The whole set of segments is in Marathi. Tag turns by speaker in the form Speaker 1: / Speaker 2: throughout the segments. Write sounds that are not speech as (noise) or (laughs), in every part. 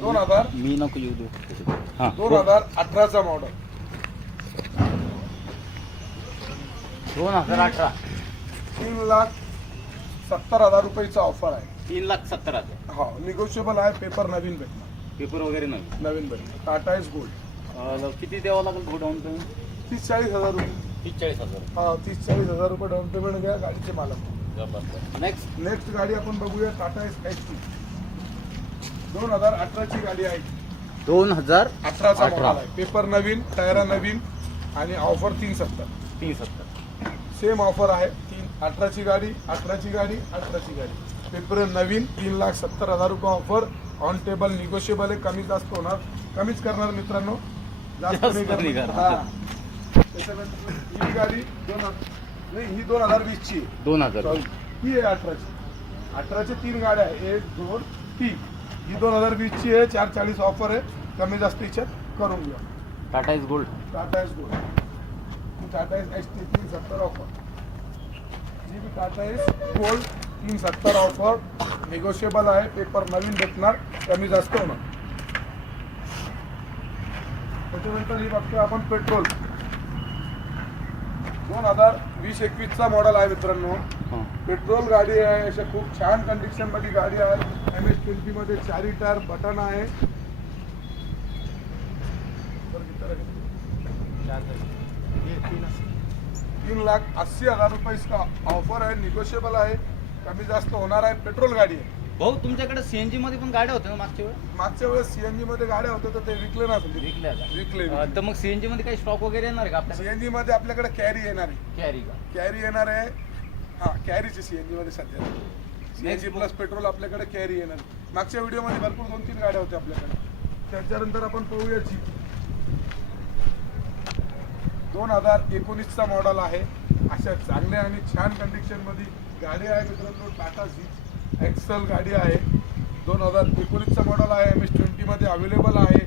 Speaker 1: दोन हजार
Speaker 2: मी नको येऊ देऊ. हां.
Speaker 1: दोन हजार अठराचा मॉडेल
Speaker 2: दोन हजार अठरा.
Speaker 1: तीन लाख सत्तर हजार रुपयाचा ऑफर आहे.
Speaker 2: तीन लाख सत्तर हजार.
Speaker 1: हा निगोशिएबल आहे पेपर नवीन भेटणार.
Speaker 2: पेपर वगैरे नाही
Speaker 1: नवीन भेटणार. टाटा इज गोल्ड
Speaker 2: अं, किती द्यावं लागेल भाऊ डाऊन पेमेंट
Speaker 1: तीस चाळीस हजार रुपये.
Speaker 2: तीस चाळीस हजार
Speaker 1: हा तीस चाळीस हजार रुपये डाऊन पेमेंट घ्या गाडीचे मालक.
Speaker 2: नेक्स्ट
Speaker 1: नेक्स्ट गाडी आपण बघूया टाटा एस टी दोन हजार अठराची गाडी आहे.
Speaker 2: दोन हजार
Speaker 1: अठराचा
Speaker 2: अठरा.
Speaker 1: मॉडेल आहे. पेपर नवीन टायरा नवीन आणि ऑफर तीन सत्तर.
Speaker 2: तीन सत्तर.
Speaker 1: सेम ऑफर आहे. तीन अठराची गाडी अठराची गाडी अठराची गाडी. पेपर नवीन तीन लाख सत्तर हजार रुपये ऑफर ऑन टेबल निगोशिएबल आहे. कमी जास्त होणार. कमीच करणार मित्रांनो. जास्त
Speaker 2: जास्त
Speaker 1: नाही
Speaker 2: नाही
Speaker 1: करणार.
Speaker 2: करणार.
Speaker 1: हा. त्याच्यानंतर ही गाडी दोन हजार- नाही ही दोन हजार वीसची. आहे
Speaker 2: दोन हजार
Speaker 1: सॉरी ही आहे अठराची. अठराचे तीन गाड्या आहे एक दोन तीन. ही दोन हजार वीसची आहे चार चाळीस ऑफर आहे. कमी जास्त याच्यात करून घ्या.
Speaker 2: Tata is gold
Speaker 1: Tata Ace gold Tata Ace S T तीन सत्तर offer G B Tata Ace gold तीन सत्तर ऑफर निगोशिएबल आहे पेपर नवीन भेटणार कमी जास्त होणार. त्याच्यानंतर ही बघतोय आपण पेट्रोल दोन हजार वीस एकवीसचा मॉडेल आहे मित्रांनो. पेट्रोल गाडी आहे अशा खूप छान कंडिशनमध्ये गाडी आहे. एम एस ट्वेंटी मध्ये चारी टायर बटन आहे. तीन लाख अस्सी हजार रुपये इसका ऑफर आहे निगोशिएबल आहे. कमी जास्त होणार आहे पेट्रोल गाडी आहे.
Speaker 2: भाऊ तुमच्याकडे सीएनजी मध्ये पण गाड्या होत्या ना मागच्या वेळेस?
Speaker 1: मागच्या वेळेस सीएनजी मध्ये गाड्या होत्या तर ते विकले ना
Speaker 2: विकल्या का?
Speaker 1: विकले
Speaker 2: अं, तर मग सीएनजी मध्ये काही स्टॉक वगैरे येणार का आपल्याकडे?
Speaker 1: सीएनजी मध्ये आपल्याकडे कॅरी येणार आहे.
Speaker 2: कॅरी का?
Speaker 1: कॅरी येणार आहे. हा कॅरीची सीएनजी मध्ये सध्या. सीएनजी प्लस पेट्रोल आपल्याकडे कॅरी येणार आहे. मागच्या व्हिडिओमध्ये भरपूर दोन तीन गाड्या होत्या आपल्याकडे. त्याच्यानंतर आपण पाहूया जीप दोन हजार एकोणीसचा मॉडेल आहे. अशा चांगल्या आणि छान कंडिशनमध्ये गाडी आहे मित्रांनो टाटा जीप एक्सल गाडी आहे. दोन हजार एकोणीसचा मॉडेल आहे. एम एस ट्वेंटीमध्ये अवेलेबल आहे.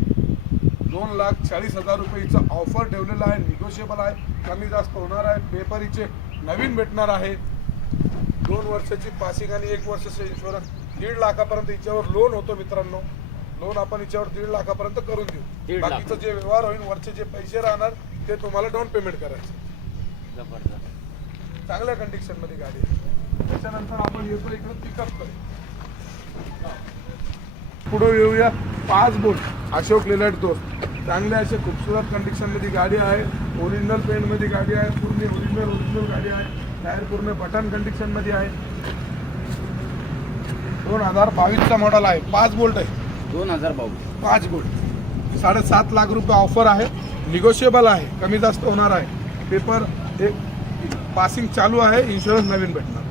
Speaker 1: दोन लाख चाळीस हजार रुपयेचा ऑफर ठेवलेला आहे. निगोशिएबल आहे. कमी जास्त होणार आहे. पेपरीचे नवीन भेटणार आहे. दोन वर्षाची पासिंग आणि एक वर्षाचं इन्शुरन्स दीड लाखापर्यंत हिच्यावर लोन होतो मित्रांनो. लोन आपण हिच्यावर दीड लाखापर्यंत करून देऊ. बाकीचं जे व्यवहार होईल वरचे जे पैसे राहणार ते तुम्हाला डाऊन पेमेंट करायचे. चांगल्या कंडिशनमध्ये गाडी आहे. त्याच्यानंतर आपण येतो इकडे पिकअप पुढे येऊया पाच बोट अशोक लेलट दोस्त. चांगल्या अशा खूपसुरत कंडिशनमध्ये गाडी आहे. ओरिजिनल पेंटमध्ये गाडी आहे. पूर्ण ओरिजिनल ओरिजिनल गाडी आहे. टायर पूर्ण बटन कंडिशनमध्ये आहे. दोन हजार बावीसचा मॉडेल आहे. पाच बोल्ट आहे.
Speaker 2: दोन हजार भाऊ
Speaker 1: पाच बोल्ट साडेसात लाख रुपये ऑफर आहे. निगोशिएबल आहे. कमी जास्त होणार आहे. पेपर एक पासिंग चालू आहे. इन्शुरन्स नवीन भेटणार.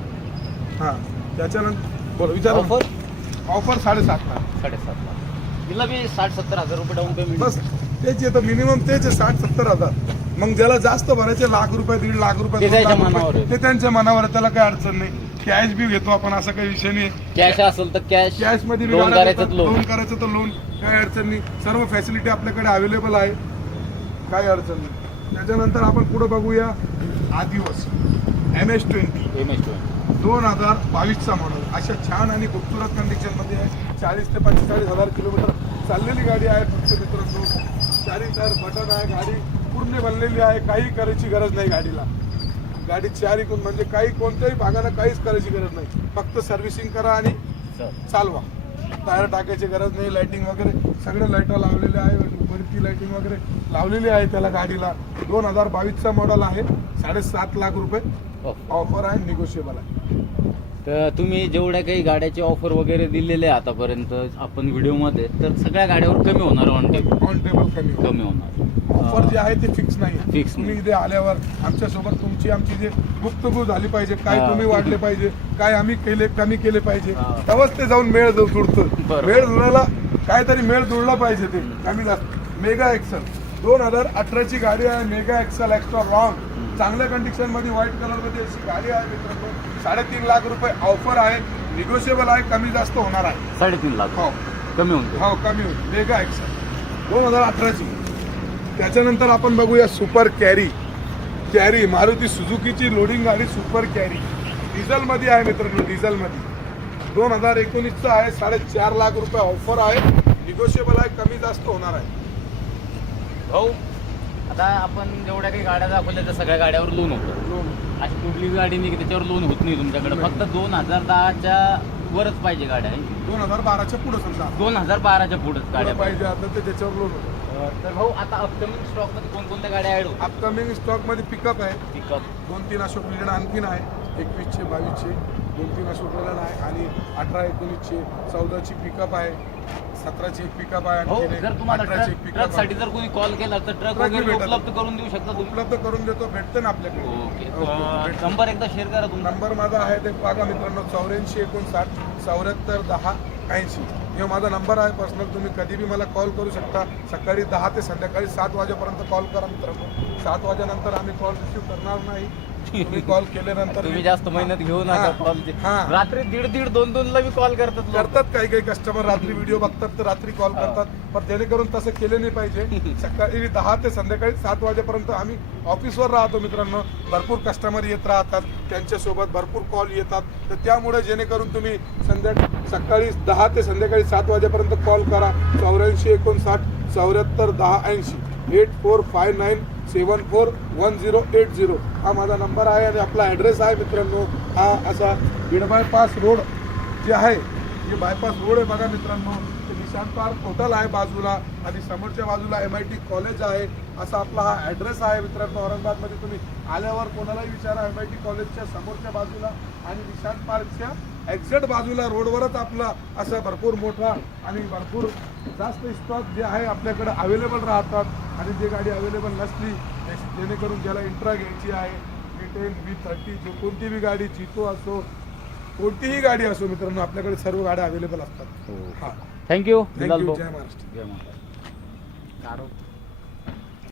Speaker 1: हां. त्याच्यानंतर बोल विचार.
Speaker 2: ऑफर
Speaker 1: ऑफर साडेसात लाख.
Speaker 2: साडेसात लाख. तिला बी साठ सत्तर हजार रुपये डाऊन पेमेंट
Speaker 1: बस. तेच येतं मिनिमम तेच आहे साठ सत्तर हजार. मग ज्याला जास्त भरायचे लाख रुपये दीड लाख रुपये
Speaker 2: ते
Speaker 1: दोन
Speaker 2: त्याच्या
Speaker 1: लाख रुपये,
Speaker 2: मनावर आहे.
Speaker 1: ते त्यांच्या मनावर आहे त्याला काही अडचण नाही. कॅश बी घेतो आपण असं काही विषय नाही.
Speaker 2: कॅश असेल तर कॅश
Speaker 1: कॅशमध्ये बी
Speaker 2: लोन
Speaker 1: गाड्या
Speaker 2: करायचं
Speaker 1: देतात.
Speaker 2: लोन
Speaker 1: लोन करायचं तर लोन काही अडचण नाही. सर्व फॅसिलिटी आपल्याकडे अवेलेबल आहे. काही अडचण नाही. त्याच्यानंतर आपण पुढे बघूया. आदिवासी. M S twenty
Speaker 2: M S
Speaker 1: दोन हजार बावीसचा मॉडेल अशा छान आणि खूपसुरत कंडिशनमध्ये आहे. चाळीस ते पंचेचाळीस हजार किलोमीटर चाललेली गाडी आहे फक्त मित्रांनो. चारी टायर बटन आहे गाडी. पूर्ण बनलेली आहे. काही करायची गरज नाही गाडीला. गाडी चार इकून म्हणजे काही कोणत्याही भागाला काहीच करायची गरज नाही. फक्त सर्व्हिसिंग करा आणि चालवा. टायर टाकायची गरज नाही लाइटिंग वगैरे. सगळे लाइट लावलेले आहे. वरती लाइटिंग वगैरे लावलेली आहे त्याला गाडीला. दोन हजार बावीसचा मॉडेल आहे. साडेसात लाख रुपये ऑफर आहे निगोशिएबल आहे.
Speaker 2: तर तुम्ही जेवढ्या काही गाड्याचे ऑफर वगैरे दिलेले आहे आतापर्यंत आपण व्हिडिओमध्ये तर सगळ्या गाड्यावर कमी होणार ऑन टेप
Speaker 1: ऑन टेबल कमी
Speaker 2: कमी होणार.
Speaker 1: ऑफर जे आहे ते फिक्स नाही.
Speaker 2: Fix
Speaker 1: तुम्ही
Speaker 2: नाही.
Speaker 1: इथे आल्यावर आमच्यासोबत तुमची आमची जे गुप्तगू झाली पाहिजे काय
Speaker 2: हा.
Speaker 1: तुम्ही वाढले पाहिजे काय आम्ही केले कमी केले पाहिजे
Speaker 2: हा.
Speaker 1: तेव्हाच ते जाऊन मेळ जु- जुळतं
Speaker 2: बरोबर.
Speaker 1: मेळ जुळायला काहीतरी मेळ जुळला पाहिजे ते. कमी जास्त मेगा एक्सेल दोन हजार अठराची गाडी आहे मेगा एक्सेल एक्स्ट्रा लॉंग चांगल्या कंडिशनमध्ये व्हाईट कलरमध्ये अशी गाडी आहे मित्रांनो. साडेतीन लाख रुपये ऑफर आहे. निगोशिएबल आहे कमी जास्त होणार आहे.
Speaker 2: साडेतीन लाख.
Speaker 1: हो.
Speaker 2: कमी होऊन
Speaker 1: हो कमी होईल. मेगा एक्सेल दोन हजार अठराची. त्याच्यानंतर आपण बघूया सुपर कॅरी कॅरी मारुती सुझुकीची लोडिंग गाडी सुपर कॅरी डिझेलमध्ये आहे मित्रांनो डिझेलमध्ये दोन हजार एकोणीसचा आहे साडेचार लाख रुपये ऑफर आहे. निगोशिएबल आहे कमी जास्त होणार आहे.
Speaker 2: भाऊ आता आपण जेवढ्या काही गाड्या दाखवल्या त्या सगळ्या गाड्यावर लोन होतं.
Speaker 1: लोन
Speaker 2: अशी कुठली गाडी नाही की त्याच्यावर लोन होत नाही तुमच्याकडे. फक्त दोन हजार दहाच्या वरच पाहिजे गाड्या
Speaker 1: दोन हजार बाराच्या पुढे समजा.
Speaker 2: दोन हजार बाराच्या पुढेच गाड्या
Speaker 1: पुढं पाहिजे. आता ते त्याच्यावर लोन होतं.
Speaker 2: तर भाऊ आता अपकमिंग स्टॉकमध्ये कोणकोणत्या गाड्या ऍड होतात?
Speaker 1: अपकमिंग स्टॉकमध्ये पिकअप आहे.
Speaker 2: पिकअप
Speaker 1: दोन तीन अशोक आणखीन आहे. एकवीसचे बावीसचे दोन तीन अशोक लिलण आहे आणि अठरा एकोणीसचे चौदाची पिकअप आहे सतराची एक पिकअप आहे
Speaker 2: हो
Speaker 1: आणखीन एक
Speaker 2: जर तुम्हाला
Speaker 1: अठराची एक
Speaker 2: ट्रक पिकअपसाठी जर कोणी कॉल केला तर ट्रक वगैरे. उपलब्ध करून देऊ शकता तुम्ही?
Speaker 1: उपलब्ध करून देतो भेटतं ना आपल्याकडे.
Speaker 2: ओके
Speaker 1: ओके,
Speaker 2: अं,
Speaker 1: भेटतं.
Speaker 2: नंबर एकदा शेअर करा तुमचा.
Speaker 1: नंबर माझा आहे ते बघा मित्रांनो चौऱ्याऐंशी एकोणसाठ चौऱ्याहत्तर दहा ऐंशी. हे माझा नंबर आहे पर्सनल तुम्ही कधी बी मला कॉल करू शकता. सकाळी दहा ते संध्याकाळी सात वाजेपर्यंत कॉल करा मित्रांनो. सात वाजेनंतर आम्ही कॉल रिसीव्ह करणार नाही. (laughs) तुम्ही कॉल केल्यानंतर
Speaker 2: तुम्ही जास्त मेहनत घेऊ नका कॉल. रात्री दीड दीड दोन दोन ला कॉल करतात.
Speaker 1: करतात काही काही कस्टमर रात्री (laughs) व्हिडिओ बघतात तर रात्री कॉल. करतात. पण जेणेकरून तसं केले नाही पाहिजे. (laughs) सकाळी दहा ते संध्याकाळी सात वाजेपर्यंत आम्ही ऑफिसवर राहतो मित्रांनो. भरपूर कस्टमर येत राहतात. त्यांच्यासोबत भरपूर कॉल येतात. तर त्यामुळे जेणेकरून तुम्ही संध्या सकाळी दहा ते संध्याकाळी सात वाजेपर्यंत कॉल करा. चौऱ्याऐंशी एकोणसाठ चौऱ्याहत्तर दहा ऐंशी. Eight four five nine seven four one zero eight zero हा माझा नंबर आहे आणि आपला ॲड्रेस आहे मित्रांनो. हा असा बीड बायपास रोड जे आहे जे बायपास रोड आहे बघा मित्रांनो. ते निशांत पार्क हॉटेल आहे बाजूला आणि समोरच्या बाजूला एम आय टी कॉलेज आहे. असा आपला हा ॲड्रेस आहे मित्रांनो. औरंगाबादमध्ये तुम्ही आल्यावर कोणालाही विचारा एम आय टी कॉलेजच्या समोरच्या बाजूला आणि निशांत पार्कच्या एक्झॅक्ट बाजूला रोडवरच आपला असा भरपूर मोठा आणि भरपूर जास्त स्टॉक जे आहे आपल्याकडे अवेलेबल राहतात. आणि जे गाडी अवेलेबल नसली जेणेकरून ज्याला इंट्रा घ्यायची आहे बी टेन बी थर्टी जो कोणती बी गाडी जितो असो कोणतीही गाडी असो मित्रांनो आपल्याकडे सर्व गाड्या अवेलेबल असतात. हा.
Speaker 2: थँक्यू
Speaker 1: थँक्यू जय महाराष्ट्र.
Speaker 2: जय महाराज